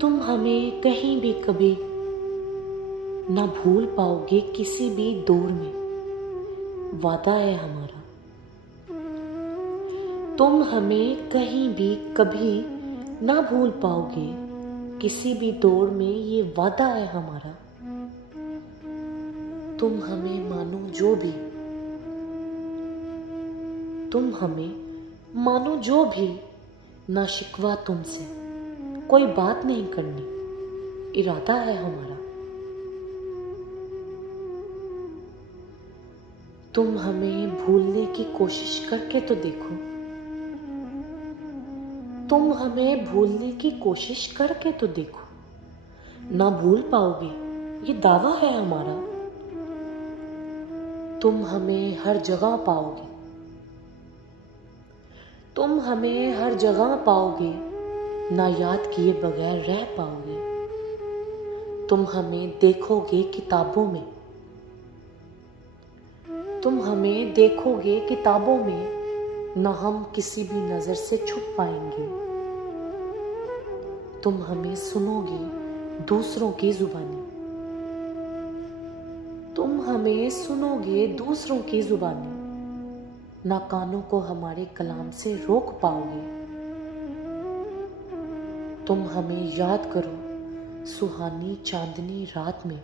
तुम हमें कहीं भी कभी ना भूल पाओगे किसी भी दौर में, वादा है हमारा। तुम हमें कहीं भी कभी ना भूल पाओगे किसी भी दौर में, ये वादा है हमारा। तुम हमें मानो जो भी, तुम हमें मानो जो भी, ना शिकवा तुमसे कोई बात नहीं करनी, इरादा है हमारा। तुम हमें भूलने की कोशिश करके तो देखो, तुम हमें भूलने की कोशिश करके तो देखो, ना भूल पाओगे ये दावा है हमारा। तुम हमें हर जगह पाओगे, तुम हमें हर जगह पाओगे, ना याद किए बगैर रह पाओगे। तुम हमें देखोगे किताबों में, तुम हमें देखोगे किताबों में, ना हम किसी भी नजर से छुप पाएंगे। तुम हमें सुनोगे दूसरों की जुबानी, तुम हमें सुनोगे दूसरों की जुबानी, ना कानों को हमारे कलाम से रोक पाओगे। तुम हमें याद करो सुहानी चांदनी रात में,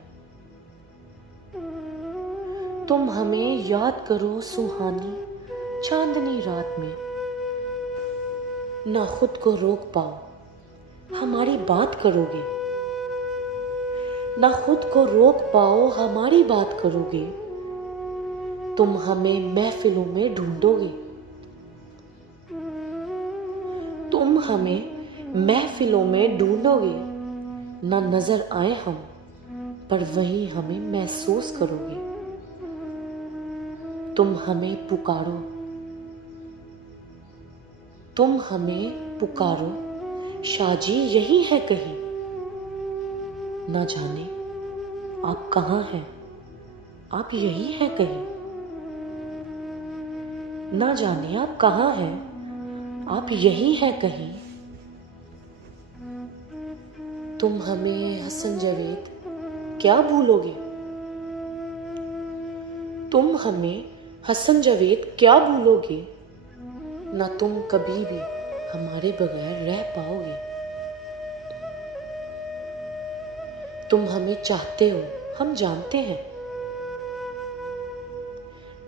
तुम हमें याद करो सुहानी चांदनी रात में, ना खुद को रोक पाओ हमारी बात करोगे, ना खुद को रोक पाओ हमारी बात करोगे। तुम हमें महफिलों में ढूंढोगे, तुम हमें महफिलों में ढूंढोगे, ना नजर आए हम पर वहीं हमें महसूस करोगे। तुम हमें पुकारो, तुम हमें पुकारो शाहजी यही है कहीं, ना जाने आप कहाँ हैं, आप यही है कहीं। ना जाने आप कहाँ हैं, आप यही है कहीं। तुम हमें हसन जावेद क्या भूलोगे, तुम हमें हसन जावेद क्या भूलोगे, ना तुम कभी भी हमारे बगैर रह पाओगे। तुम हमें चाहते हो हम जानते हैं,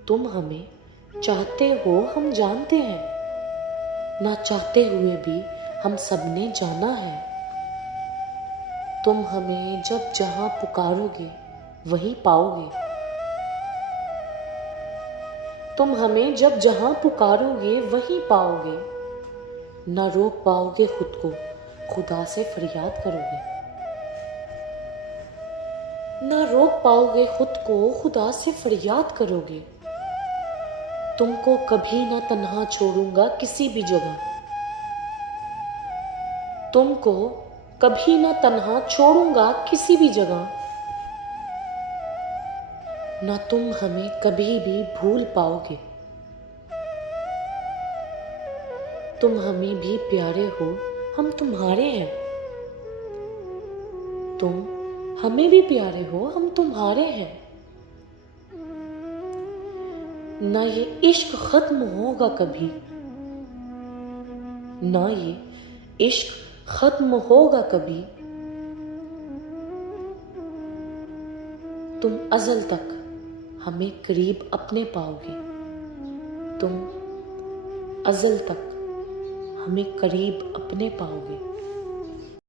तुम हमें चाहते हो हम जानते हैं, ना चाहते हुए भी हम सबने जाना है। तुम हमें जब जहां पुकारोगे वहीं पाओगे, तुम हमें जब जहां पुकारोगे वहीं पाओगे, ना रोक पाओगे खुद को खुदा से फरियाद करोगे, ना रोक पाओगे खुद को खुदा से फरियाद करोगे। तुमको कभी ना तन्हा छोड़ूंगा किसी भी जगह, तुमको कभी ना तन्हा छोड़ूंगा किसी भी जगह, ना तुम हमें कभी भी भूल पाओगे। तुम हमें भी प्यारे हो हम तुम्हारे हैं, तुम हमें भी प्यारे हो हम तुम्हारे हैं। ना ये इश्क खत्म होगा कभी, ना ये इश्क खत्म होगा कभी। तुम अज़ल तक हमें करीब अपने पाओगे, तुम अज़ल तक हमें करीब अपने पाओगे।